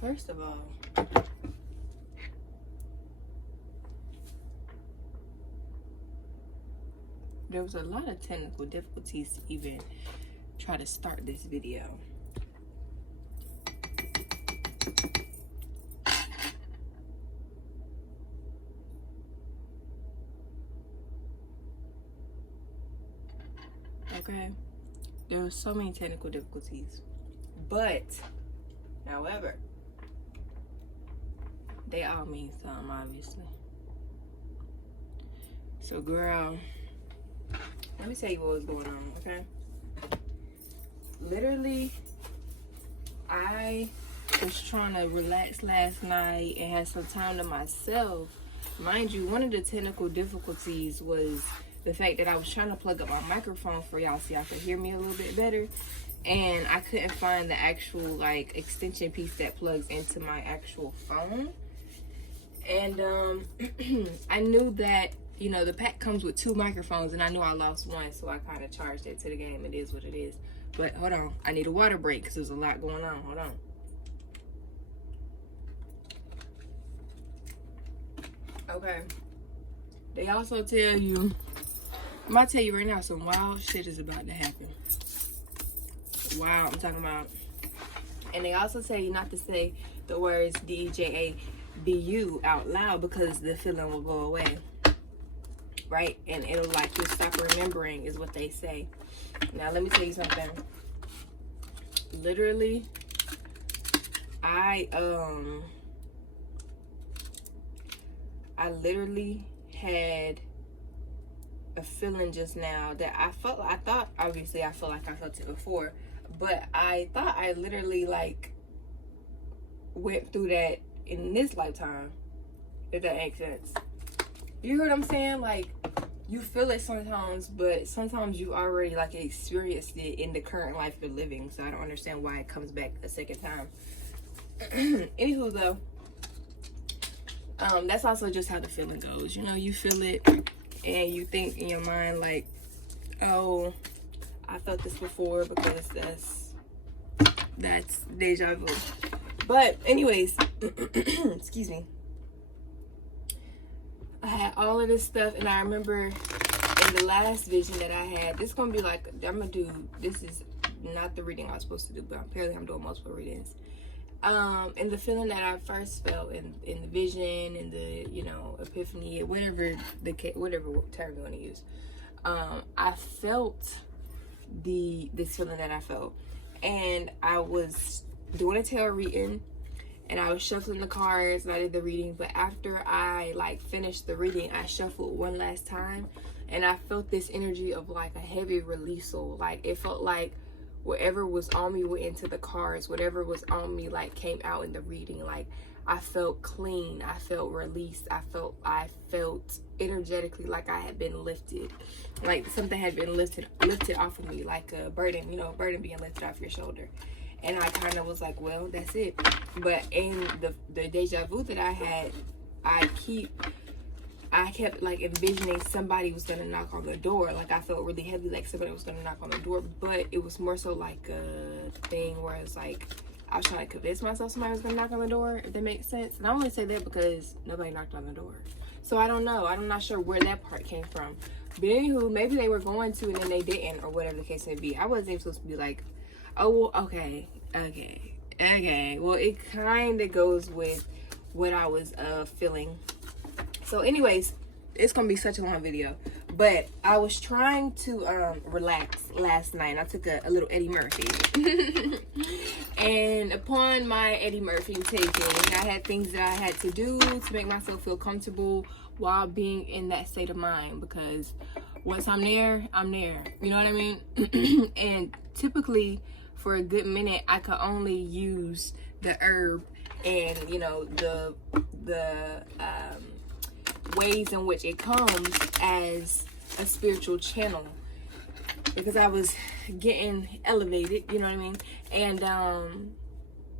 First of all, there was a lot of technical difficulties to even try to start this video. Okay, there were so many technical difficulties, but however, they all mean something, obviously. So, girl, let me tell you what was going on, okay? Literally, I was trying to relax last night and had some time to myself. Mind you, one of the technical difficulties was the fact that I was trying to plug up my microphone for y'all so y'all could hear me a little bit better. And I couldn't find the actual, like, extension piece that plugs into my actual phone. And I knew that, you know, the pack comes with 2 microphones, and I knew I lost one, so I kind of charged it to the game. It is what it is. But hold on, I need a water break because there's a lot going on. Hold on. Okay. They also tell you, I'm about to tell you right now, some wild shit is about to happen. Wow, I'm talking about. And they also tell you not to say the words DJABU out loud because the feeling will go away. Right? And it'll, like, you'll stop remembering is what they say. Now, let me tell you something. Literally, I literally had a feeling just now that I felt like I felt it before, but I thought I literally, like, went through that in this lifetime, if that makes sense. You hear what I'm saying? Like, you feel it sometimes, but sometimes you already, like, experienced it in the current life you're living, so I don't understand why it comes back a second time. Anywho, though, that's also just how the feeling goes. You know, you feel it, and you think in your mind, like, oh, I felt this before, because that's deja vu. But anyways, excuse me. I had all of this stuff, and I remember in the last vision that I had, this is gonna be like, this is not the reading I was supposed to do, but apparently I'm doing multiple readings. And the feeling that I first felt in the vision, in the, you know, epiphany, whatever term you want to use, I felt this feeling that I felt, and I was doing a tarot reading, and I was shuffling the cards, and I did the reading. But after I, like, finished the reading, I shuffled one last time, and I felt this energy of, like, a heavy release. So, like, it felt like whatever was on me went into the cards. Whatever was on me, like, came out in the reading. Like, I felt clean. I felt released. I felt energetically like I had been lifted. Like something had been lifted off of me, like a burden, you know, a burden being lifted off your shoulder. And I kind of was like, well, that's it. But in the deja vu that I had, I kept like envisioning somebody was gonna knock on the door. Like, I felt really heavy, like somebody was gonna knock on the door. But it was more so like a thing where it's like I was trying to convince myself somebody was gonna knock on the door, if that makes sense. And I only say that because nobody knocked on the door. So I don't know. I'm not sure where that part came from. But anywho, maybe they were going to and then they didn't, or whatever the case may be. I wasn't even supposed to be like, oh, well, okay. Well, it kind of goes with what I was feeling. So anyways, it's gonna be such a long video, but I was trying to relax last night. I took a little Eddie Murphy and upon my Eddie Murphy taking, I had things that I had to do to make myself feel comfortable while being in that state of mind, because once I'm there, you know what I mean? And typically for a good minute I could only use the herb and, you know, the ways in which it comes as a spiritual channel, because I was getting elevated, you know what I mean? And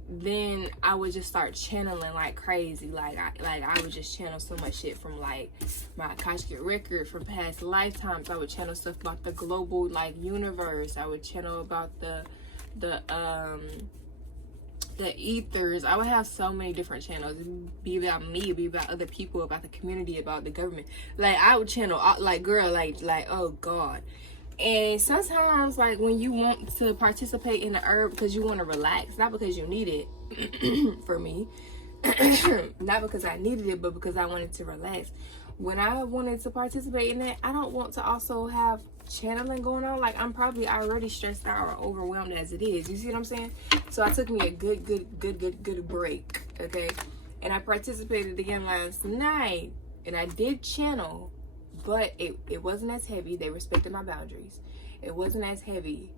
then I would just start channeling like crazy. Like I would just channel so much shit from like my Akashic record from past lifetimes. I would channel stuff about the global like universe. I would channel about the the ethers. I would have so many different channels. It'd be about me, it'd be about other people, about the community, about the government. Like, I would channel, like, girl, like, oh God. And sometimes, like, when you want to participate in the herb because you want to relax, not because you need it, for me, not because I needed it, but because I wanted to relax. When I wanted to participate in that, I don't want to also have channeling going on. Like, I'm probably already stressed out or overwhelmed as it is. You see what I'm saying? So I took me a good break, okay? And I participated again last night, and I did channel, but it wasn't as heavy. They respected my boundaries. It wasn't as heavy,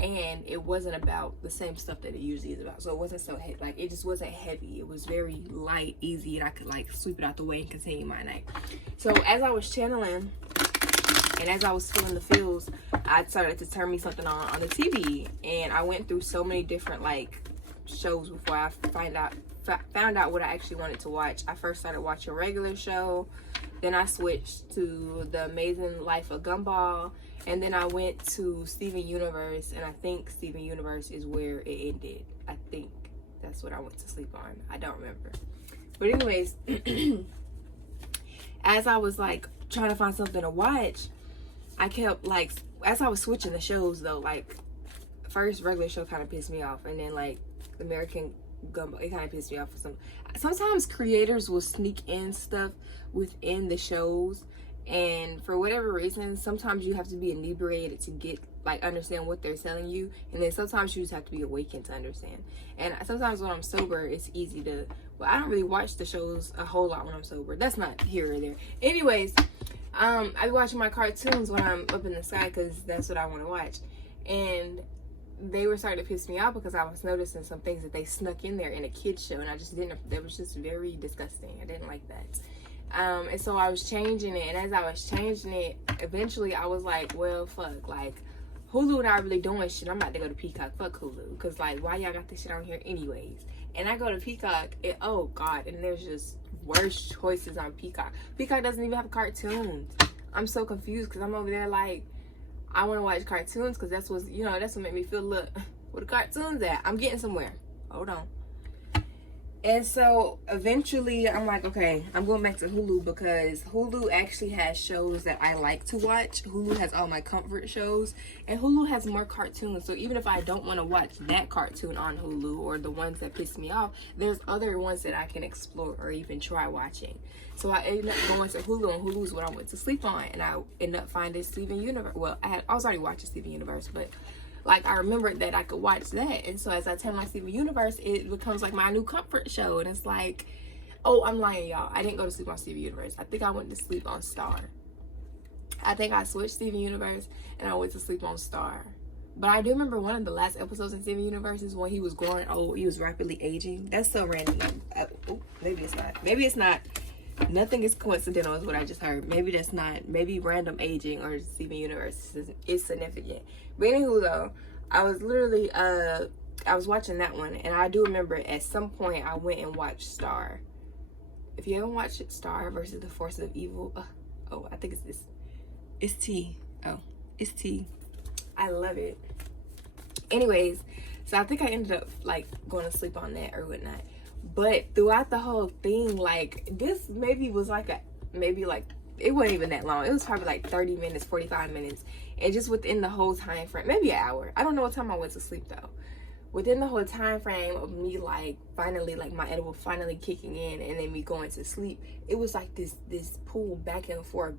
and it wasn't about the same stuff that it usually is about. So it wasn't so heavy. Like, it just wasn't heavy. It was very light, easy, and I could, like, sweep it out the way and continue my night. So as I was channeling, and as I was feeling the feels, I started to turn me something on the TV, and I went through so many different, like, shows before I found out what I actually wanted to watch. I first started watching a regular show, then I switched to The Amazing Life of Gumball, and then I went to Steven Universe, and I think Steven Universe is where it ended. I think that's what I went to sleep on. I don't remember. But anyways, as I was, like, trying to find something to watch, I kept, like, as I was switching the shows, though, like, first regular show kind of pissed me off, and then, like, American Gumball, it kind of pissed me off for some. Sometimes creators will sneak in stuff within the shows, and for whatever reason, sometimes you have to be inebriated to get, like, understand what they're telling you, and then sometimes you just have to be awakened to understand. And sometimes when I'm sober, it's easy to, well, I don't really watch the shows a whole lot when I'm sober. That's not here or there. Anyways, I be watching my cartoons when I'm up in the sky because that's what I want to watch. And they were starting to piss me off because I was noticing some things that they snuck in there in a kid's show, and I just didn't, that was just very disgusting. I didn't like that. And so I was changing it, and as I was changing it, eventually I was like, well, fuck, like, Hulu not really doing shit. I'm about to go to Peacock. Fuck Hulu. Because, like, why y'all got this shit on here anyways? And I go to Peacock, and oh, God, and there's just worse choices on Peacock. Peacock doesn't even have cartoons. I'm so confused because I'm over there like, I want to watch cartoons because that's what, you know, that's what made me feel, look, where the cartoons at? I'm getting somewhere. Hold on. And so eventually I'm like, okay, I'm going back to Hulu because Hulu actually has shows that I like to watch. Hulu has all my comfort shows, and Hulu has more cartoons. So even if I don't want to watch that cartoon on Hulu or the ones that piss me off, there's other ones that I can explore or even try watching. So I ended up going to Hulu, and Hulu's what I went to sleep on, and I ended up finding Steven Universe. Well, I was already watching Steven Universe, but like, I remembered that I could watch that. And so as I turn my Steven Universe, it becomes like my new comfort show. And it's like, oh, I'm lying, y'all. I didn't go to sleep on Steven Universe. I think I went to sleep on Star. I think I switched Steven Universe and I went to sleep on Star. But I do remember one of the last episodes in Steven Universe is when he was growing old. He was rapidly aging. That's so random. Maybe it's not. Maybe it's not. Nothing is coincidental is what I just heard. Maybe that's not. Maybe random aging or Steven Universe is significant. But anywho, though, I was literally, I was watching that one. And I do remember at some point I went and watched Star. If you haven't watched Star versus the Forces of Evil. Oh, I think it's this. It's T. Oh, it's T. I love it. Anyways, so I think I ended up, like, going to sleep on that or whatnot. But throughout the whole thing, like, this maybe was like it wasn't even that long. It was probably like 30 minutes, 45 minutes. And just within the whole time frame, maybe an hour. I don't know what time I went to sleep though. Within the whole time frame of me, like, finally, like, my edible finally kicking in and then me going to sleep, it was like this pull back and forth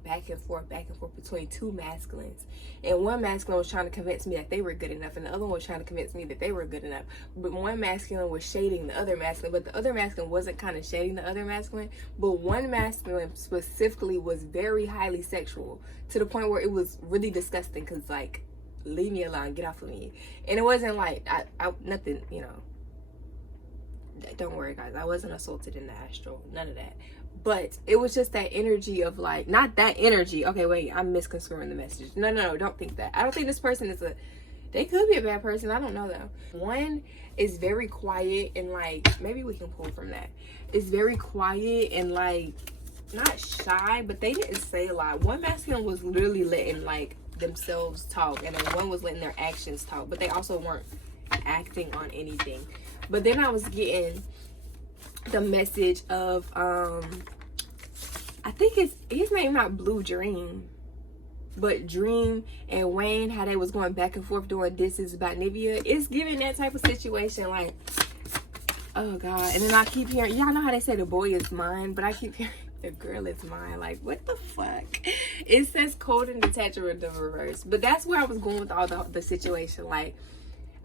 between two masculines. And one masculine was trying to convince me that they were good enough, and the other one was trying to convince me that they were good enough. But one masculine was shading the other masculine, but the other masculine wasn't kind of shading the other masculine. But one masculine specifically was very highly sexual, to the point where it was really disgusting because, like, leave me alone, get off of me. And it wasn't like I nothing, you know, don't worry guys, I wasn't assaulted in the astral, none of that. But it was just that energy of, like, not that energy, okay, wait, I'm misconstruing the message. No, don't think that. I don't think this person is they could be a bad person, I don't know though. One is very quiet and, like, maybe we can pull from that. It's very quiet and, like, not shy, but they didn't say a lot. One masculine was literally letting, like, themselves talk, and then one was letting their actions talk, but they also weren't acting on anything. But then I was getting the message of I think it's his name, not Blue Dream, but Dream and Wayne, how they was going back and forth doing disses about Nivea. It's giving that type of situation, like, oh God. And then I keep hearing, y'all know how they say the boy is mine, but I keep hearing the girl is mine. Like, what the fuck? It says cold and detached in the reverse. But that's where I was going with all the situation. Like,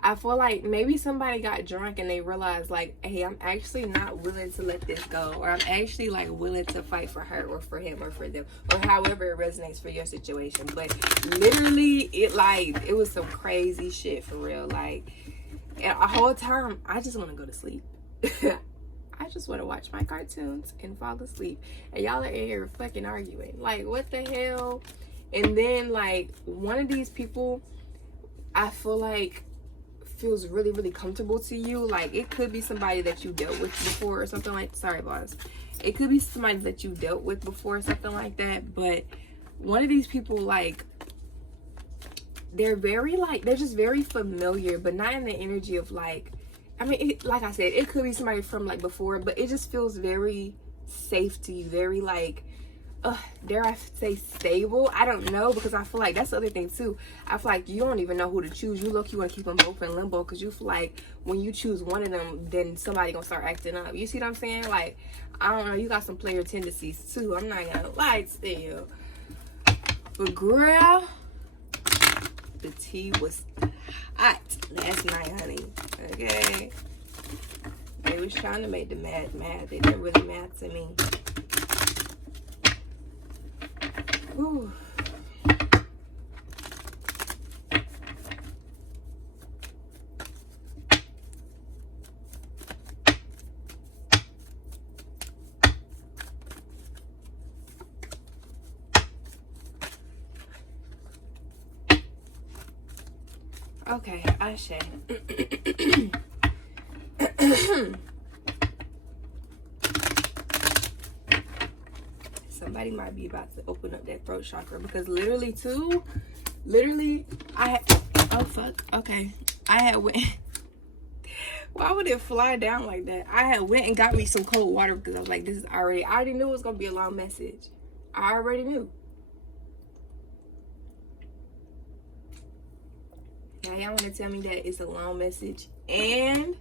I feel like maybe somebody got drunk and they realized, like, hey, I'm actually not willing to let this go, or I'm actually like willing to fight for her or for him or for them, or however it resonates for your situation. But literally, it was some crazy shit for real. Like, and a whole time I just want to go to sleep. I just want to watch my cartoons and fall asleep, and y'all are in here fucking arguing. Like, what the hell? And then, like, one of these people, I feel like, feels really, really comfortable to you. Like, it could be somebody that you dealt with before or something like, sorry boss, it could be somebody that you dealt with before or something like that. But one of these people, like, they're very, like, they're just very familiar, but not in the energy of, like, I mean, like I said, it could be somebody from, like, before, but it just feels very safe to you, very, like, dare I say stable? I don't know, because I feel like that's the other thing too. I feel like you don't even know who to choose. You look, you want to keep them both in limbo, because you feel like when you choose one of them, then somebody gonna start acting up. You see what I'm saying? Like, I don't know, you got some player tendencies too. I'm not gonna lie to you. But girl, the tea was hot last night, honey. Okay, they was trying to make the mad. They didn't really mad to me. Ooh. Okay, Ashe. Somebody might be about to open up that throat chakra, because literally I had, oh fuck, okay, I had went, why would it fly down like that? I had went and got me some cold water, because I was like, I already knew it was gonna be a long message. I already knew. Now y'all want to tell me that it's a long message and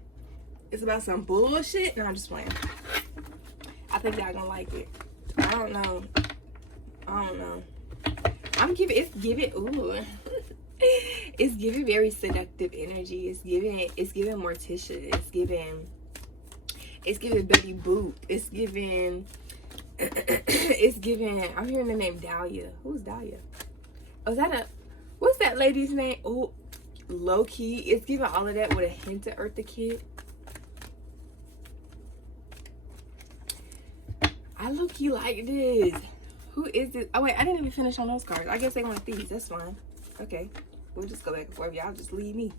it's about some bullshit? No, I'm just playing. I think y'all gonna like it. I don't know. It's giving very seductive energy. It's giving Morticia. It's giving Betty Boop. It's giving, I'm hearing the name Dahlia. Who's Dahlia? Oh, what's that lady's name? Oh, low key. It's giving all of that with a hint of Eartha Kitt. I low key like this. Who is this? Oh wait, I didn't even finish on those cards. I guess they want these. That's fine. Okay, we'll just go back and forth. Y'all just leave me.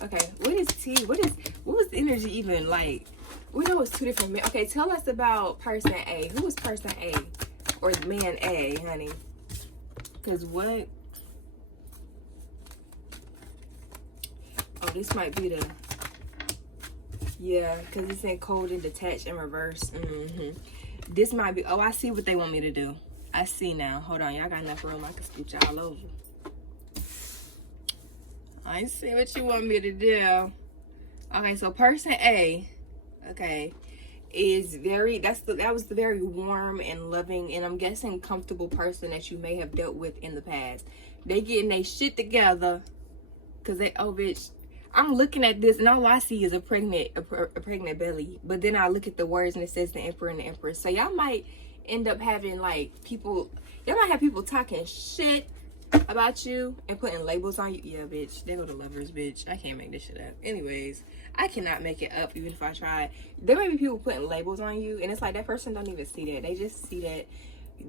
Okay, what is T? What was the energy even like? We know it's two different men. Okay, tell us about person A. Who is person A? Or man A, honey? Because what? Oh, this might be the, yeah, because it's in cold and detached in reverse. This might be, oh, I see what they want me to do. I see now. Hold on, y'all got enough room. I can scoot y'all over. I see what you want me to do. Okay, so person A, okay, is very, that was the very warm and loving, and I'm guessing comfortable person that you may have dealt with in the past. They getting their shit together, because they, oh bitch, I'm looking at this and all I see is a pregnant belly. But then I look at the words and it says the Emperor and the Empress. So y'all might end up having like people, y'all might have people talking shit about you and putting labels on you. Yeah, bitch, they go to lovers, bitch. I can't make this shit up. Anyways, I cannot make it up even if I tried. There may be people putting labels on you and it's like that person don't even see that. They just see that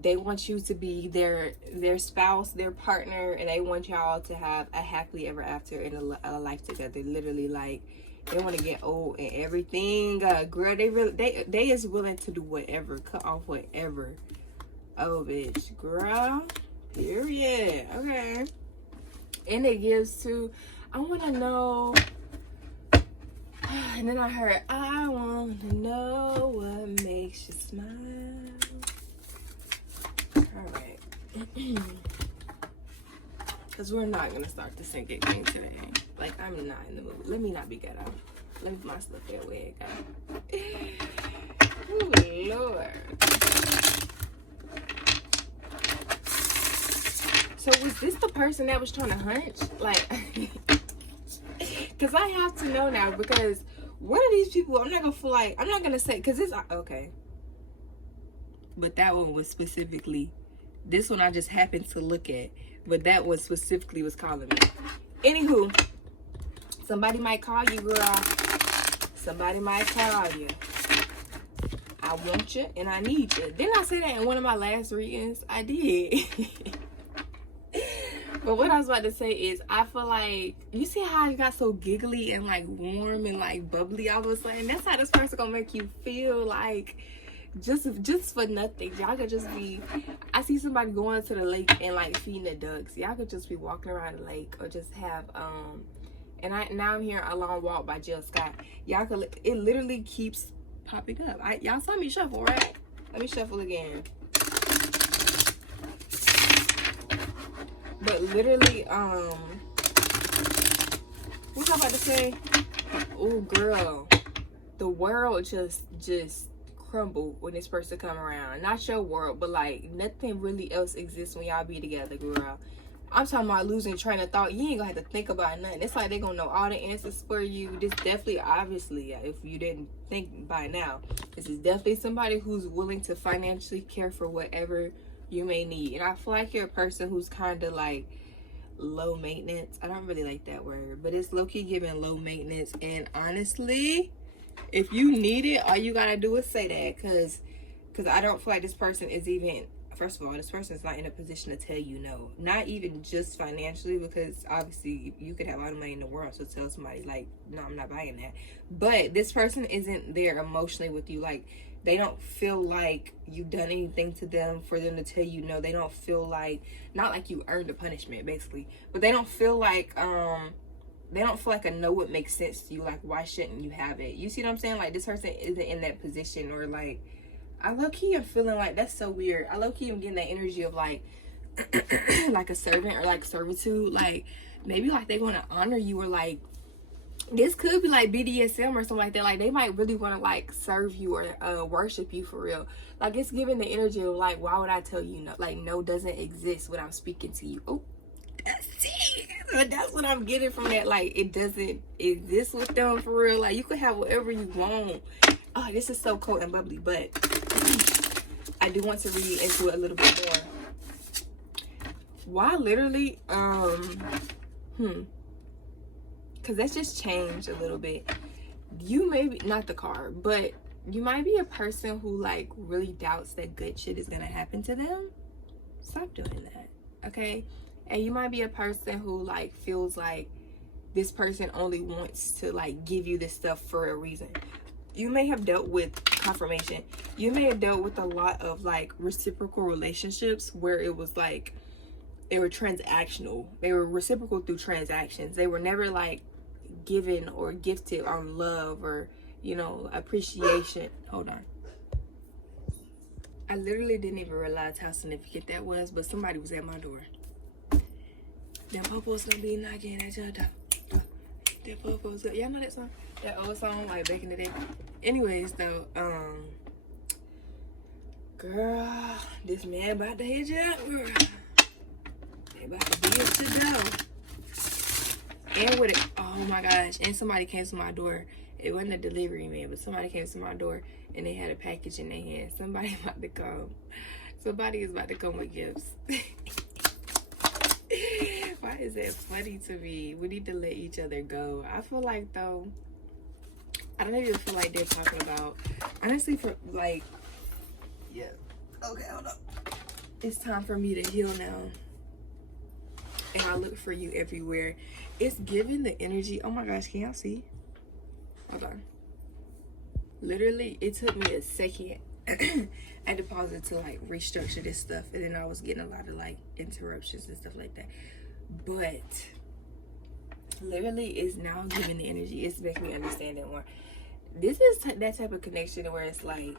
they want you to be their spouse, their partner, and they want y'all to have a happily ever after and a life together. Literally, like, they want to get old and everything. Girl, they is willing to do whatever, cut off whatever. Oh, bitch, girl. Period. Okay. And it gives to, I want to know, And then I heard, I want to know what makes you smile. All right. Because we're not going to start the singing game today. Like, I'm not in the mood. Let me not be ghetto. Let me put my stuff that way it go. Oh, Lord. So was this the person that was trying to hunch? Like, because I have to know now, because what are these people? I'm not going to feel like, I'm not going to say, because it's, okay. But that one was specifically, this one I just happened to look at, but that one specifically was calling me. Anywho, somebody might call you, girl. Somebody might call you. I want you and I need you. Didn't I say that in one of my last readings? I did. But what I was about to say is, I feel like, you see how I got so giggly and like warm and like bubbly all of a sudden? That's how this person gonna make you feel, like just for nothing. Y'all could just be, I see somebody going to the lake and like feeding the ducks. Y'all could just be walking around the lake, or just have now I'm hearing A Long Walk by Jill Scott. Y'all could, it literally keeps popping up. Y'all saw me shuffle, right? Let me shuffle again. But literally, what I about to say? Oh, girl, the world just crumbled when this person come around. Not your world, but like nothing really else exists when y'all be together, girl. I'm talking about losing train of thought. You ain't gonna have to think about nothing. It's like they gonna know all the answers for you. This definitely, obviously, if you didn't think by now, this is definitely somebody who's willing to financially care for whatever you may need. And I feel like you're a person who's kind of like low maintenance. I don't really like that word, but it's low-key giving low maintenance. And honestly, if you need it, all you gotta do is say that, because I don't feel like this person is even, first of all, this person is not in a position to tell you no. Not even just financially, because obviously you could have all the money in the world, so tell somebody like, no, I'm not buying that. But this person isn't there emotionally with you. Like, they don't feel like you've done anything to them for them to tell you no. They don't feel like, not like you earned a punishment basically, but they don't feel like a no would make sense to you. Like, why shouldn't you have it? You see what I'm saying? Like, this person isn't in that position. Or like, I low-key am feeling like, that's so weird, I low-key am getting that energy of like like a servant, or like servitude. Like, maybe like they want to honor you, or like this could be like BDSM or something like that. Like, they might really want to like serve you, or worship you for real. Like, it's giving the energy of like, why would I tell you no? Like, no doesn't exist when I'm speaking to you. Oh, that's it. That's what I'm getting from that. Like, it doesn't exist with them for real. Like, you could have whatever you want. Oh, this is so cold and bubbly, but I do want to read into it a little bit more. Why literally, because that's just changed a little bit. You may be, not the card, but you might be a person who like really doubts that good shit is gonna happen to them. Stop doing that, okay? And you might be a person who like feels like this person only wants to like give you this stuff for a reason. You may have dealt with confirmation. You may have dealt with a lot of like reciprocal relationships where it was like they were transactional. They were reciprocal through transactions. They were never like given or gifted or love or, you know, appreciation. Hold on. I literally didn't even realize how significant that was, but somebody was at my door. Them popos gonna be knocking at your door. Them popos, y'all know that song? That old song, like back in the day. Anyways, though, girl, this man about to hit you up, girl. They about to be at your door. And with it, oh my gosh, and somebody came to my door. It wasn't a delivery man, but somebody came to my door and they had a package in their hand. Somebody about to come. Somebody is about to come with gifts. Why is that funny to me? We need to let each other go. I feel like, though, I don't even feel like they're talking about, honestly, for like, yeah. Okay, hold up. It's time for me to heal now. And I look for you everywhere. It's giving the energy. Oh my gosh, can y'all see? Hold on. Literally, it took me a second. I had to pause it to like restructure this stuff, and then I was getting a lot of like interruptions and stuff like that. But literally is now giving the energy. It's making me understand it more. This is that type of connection where it's like,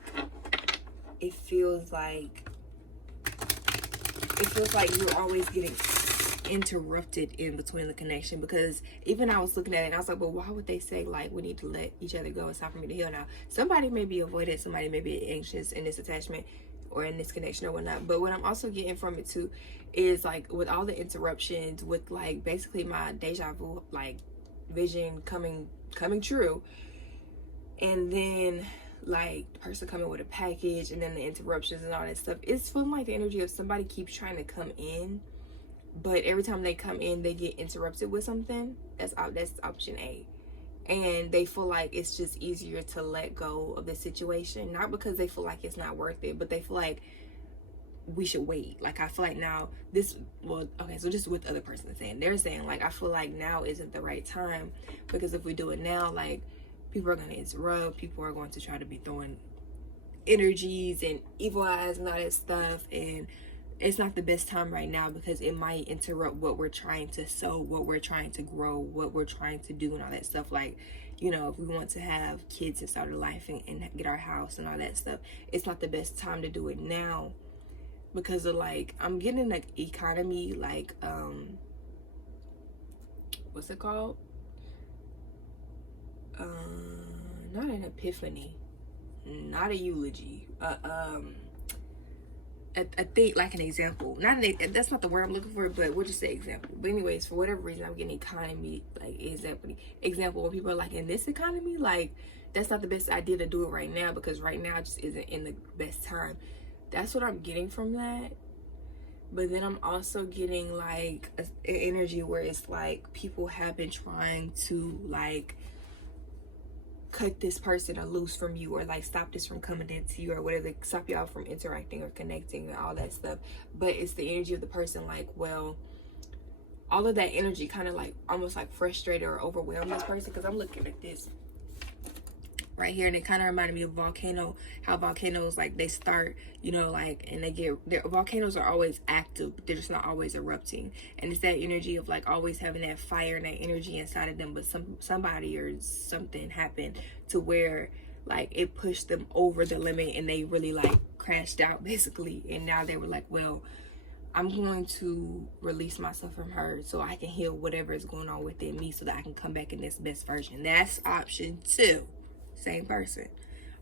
it feels like you're always getting interrupted in between the connection, because even I was looking at it and I was like, well, why would they say like we need to let each other go? It's time for me to heal now. Somebody may be avoided, somebody may be anxious in this attachment or in this connection or whatnot. But what I'm also getting from it too is like, with all the interruptions, with like basically my deja vu like vision coming true, and then like the person coming with a package, and then the interruptions and all that stuff, it's feeling like the energy of somebody keeps trying to come in, but every time they come in they get interrupted with something. That's option A. And they feel like it's just easier to let go of the situation, not because they feel like it's not worth it, but they feel like we should wait. Like, I feel like now this, well, okay, so just with the other person saying, they're saying like, I feel like now isn't the right time, because if we do it now, like, people are going to interrupt, people are going to try to be throwing energies and evil eyes and all that stuff, and it's not the best time right now, because it might interrupt what we're trying to sow, what we're trying to grow, what we're trying to do, and all that stuff. Like, you know, if we want to have kids and start a life and get our house and all that stuff, it's not the best time to do it now, because of like, I'm getting like economy, like what's it called, not an epiphany, not a eulogy, I think like an example, that's not the word I'm looking for, but we'll just say example. But anyways, for whatever reason, I'm getting economy, like example where people are like, in this economy, like, that's not the best idea to do it right now, because right now just isn't in the best time. That's what I'm getting from that. But then I'm also getting like an energy where it's like, people have been trying to like cut this person loose from you, or like stop this from coming into you, or whatever, stop y'all from interacting or connecting and all that stuff. But it's the energy of the person like, well, all of that energy kind of like almost like frustrated or overwhelmed this person, because I'm looking at this right here, and it kind of reminded me of volcano, how volcanoes, like, they start, you know, like, and their volcanoes are always active, but they're just not always erupting. And it's that energy of like always having that fire and that energy inside of them, but somebody or something happened to where like it pushed them over the limit, and they really like crashed out basically. And now they were like, well, I'm going to release myself from her so I can heal whatever is going on within me, so that I can come back in this best version. That's option 2. Same person,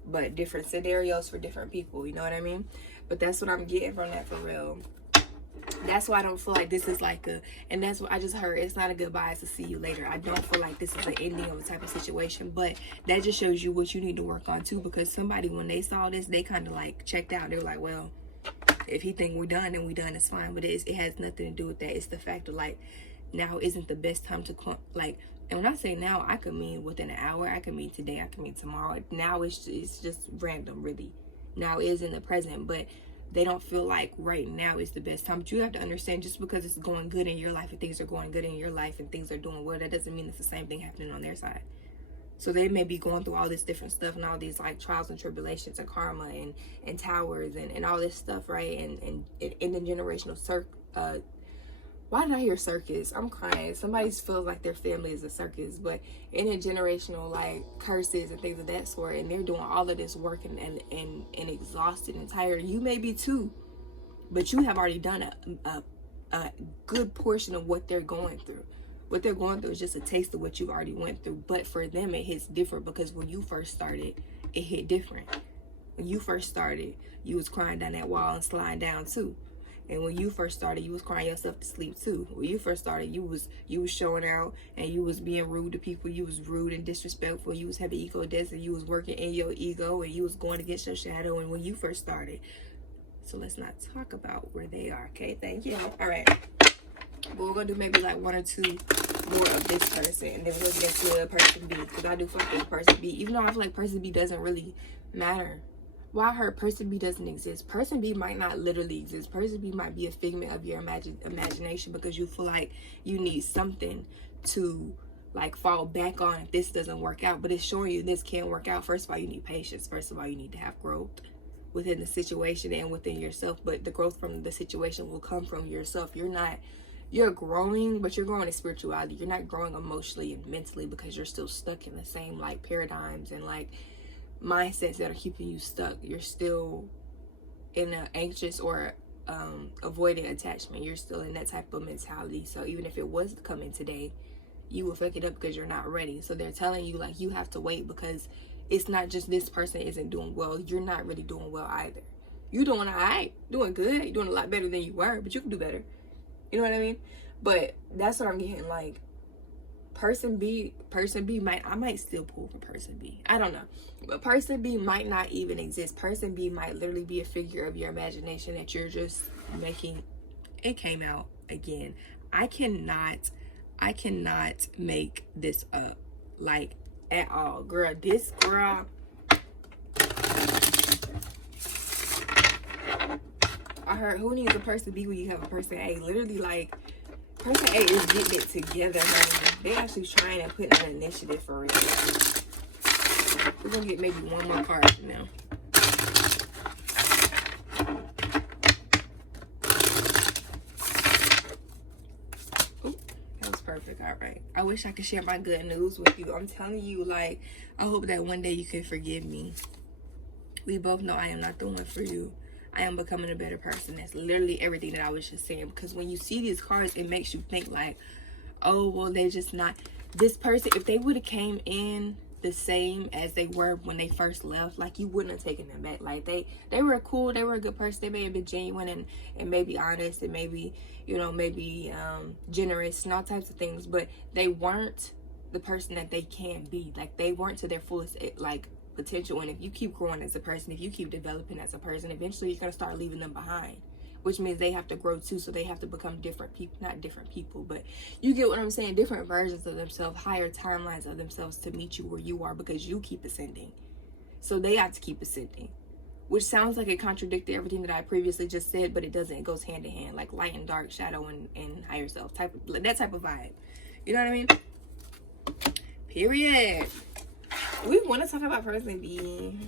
but different scenarios for different people, you know what I mean? But that's what I'm getting from that, for real. That's why I don't feel like this is like and that's what I just heard, it's not a goodbye, it's a see you later. I don't feel like this is an ending of a type of situation, but that just shows you what you need to work on too, because somebody, when they saw this, they kind of like checked out. They were like, well, if he think we're done, then we're done, it's fine. But it has nothing to do with that. It's the fact of like, now isn't the best time to like, and when I say now, I could mean within an hour, I could mean today, I could mean tomorrow. Now it's just random, really. Now is in the present, but they don't feel like right now is the best time. But you have to understand, just because it's going good in your life and things are going good in your life and things are doing well, that doesn't mean it's the same thing happening on their side. So they may be going through all this different stuff and all these like trials and tribulations and karma and towers and all this stuff, right? And in the generational why did I hear circus? I'm crying. Somebody feels like their family is a circus, but in a generational like curses and things of that sort, and they're doing all of this work and exhausted and tired. You may be too, but you have already done a good portion of what they're going through. What they're going through is just a taste of what you already went through. But for them, it hits different, because when you first started, it hit different. When you first started, you was crying down that wall and sliding down too. And when you first started, you was crying yourself to sleep too. When you first started, you was showing out, and you was being rude to people. You was rude and disrespectful. You was having ego deaths, and you was working in your ego, and you was going against your shadow. And when you first started, so let's not talk about where they are. Okay, thank you. All right, but we're gonna do maybe like 1 or 2 more of this person, and then we're gonna get to person B, because I do fuck with person B, even though I feel like person B doesn't really matter. Well, I heard person B doesn't exist. Person B might not literally exist. Person B might be a figment of your imagination, because you feel like you need something to like fall back on if this doesn't work out. But it's showing you this can't work out. First of all, you need patience. First of all, you need to have growth within the situation and within yourself. But the growth from the situation will come from yourself. You're not you're growing, but you're growing in spirituality. You're not growing emotionally and mentally because you're still stuck in the same like paradigms and like mindsets that are keeping you stuck. You're still in an anxious or avoiding attachment. You're still in that type of mentality. So even if it was coming today, you will fuck it up because you're not ready. So they're telling you like you have to wait, because it's not just this person isn't doing well, you're not really doing well either. You're doing all right, doing good, you're doing a lot better than you were, but you can do better. You know what I mean? But that's what I'm getting. Like, person B I might still pull for person B. I don't know. But person B might not even exist. Person B might literally be a figure of your imagination that you're just making. It came out again. I cannot make this up. Like, at all. Girl, this girl. I heard, who needs a person B when you have a person A? Literally, like, person A is getting it together, honey. They actually trying to put an initiative for real. We're gonna get maybe one more card now. Ooh, that was perfect. All right. I wish I could share my good news with you. I'm telling you, like, I hope that one day you can forgive me. We both know I am not the one for you. I am becoming a better person. That's literally everything that I was just saying. Because when you see these cards, it makes you think like, oh, well, they're just not this person. If they would have came in the same as they were when they first left, like, you wouldn't have taken them back. Like, they were cool. They were a good person. They may have been genuine and maybe honest and maybe, you know, maybe generous and all types of things. But they weren't the person that they can be. Like, they weren't to their fullest, like, potential. And if you keep growing as a person, if you keep developing as a person, eventually you're going to start leaving them behind, which means they have to grow too. So they have to become different people, not different people, but you get what I'm saying, different versions of themselves, higher timelines of themselves to meet you where you are, because you keep ascending. So they have to keep ascending, which sounds like it contradicted everything that I previously just said, but it doesn't. It goes hand in hand, like light and dark, shadow and higher self, type of, that type of vibe. You know what I mean? Period. We want to talk about person B.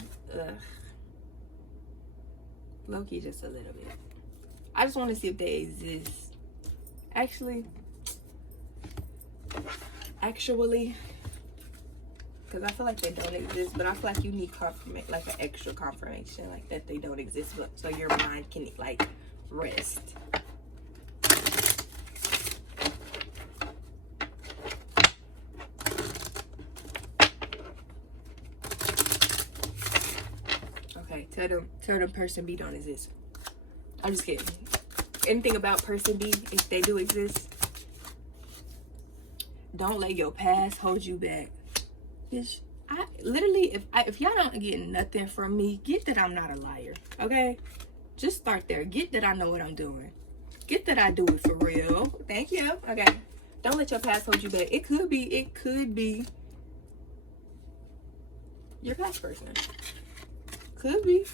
Low-key, just a little bit. I just want to see if they exist. Actually, because I feel like they don't exist, but I feel like you need confirmation, like an extra confirmation, like that they don't exist, but so your mind can like rest. Tell them person B don't exist. I'm just kidding. Anything about person B, if they do exist, don't let your past hold you back. Bitch, I literally, if y'all don't get nothing from me, get that I'm not a liar. Okay? Just start there. Get that I know what I'm doing. Get that I do it for real. Thank you. Okay. Don't let your past hold you back. It could be your past person. Could be.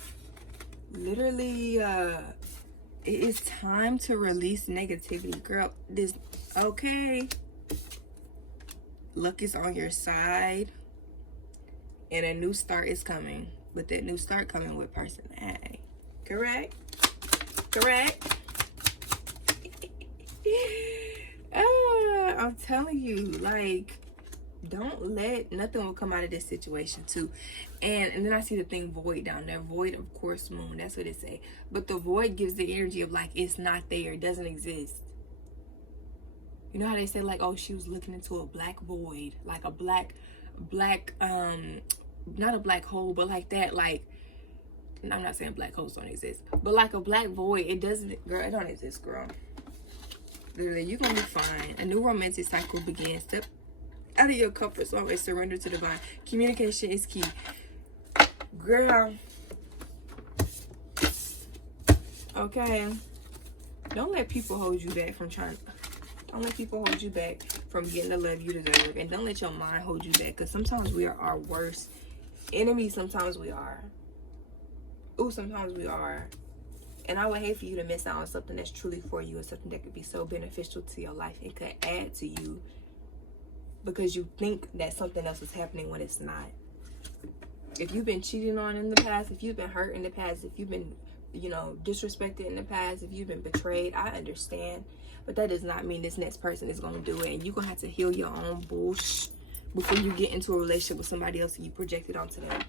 Literally, it is time to release negativity, girl. This, okay. Luck is on your side, and a new start is coming. With that new start coming with person A. Correct? I'm telling you, like, don't let nothing will come out of this situation too. And then I see the thing void down there. Void, of course, moon. That's what it say. But the void gives the energy of like it's not there. It doesn't exist. You know how they say like, oh, she was looking into a black void, like a black not a black hole, but like that, like, I'm not saying black holes don't exist, but like a black void. It doesn't, girl, it don't exist, girl. Literally, you're gonna be fine. A new romantic cycle begins. Step out of your comfort zone and surrender to divine. Communication is key, girl. Okay, don't let people hold you back from trying. Don't let people hold you back from getting the love you deserve, and don't let your mind hold you back, because sometimes we are our worst enemies. Sometimes we are. Ooh, sometimes we are. And I would hate for you to miss out on something that's truly for you and something that could be so beneficial to your life and could add to you, because you think that something else is happening when it's not. If you've been cheated on in the past, if you've been hurt in the past, if you've been you know, disrespected in the past, if you've been betrayed, I understand. But that does not mean this next person is going to do it. And you're going to have to heal your own bullshit before you get into a relationship with somebody else and you project it onto them.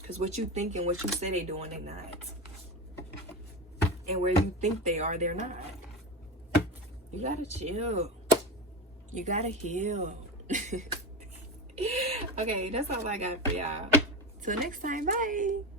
Because what you think and what you say they're doing, they're not. And where you think they are, they're not. You gotta chill. You gotta heal. Okay, that's all I got for y'all. Till next time, bye.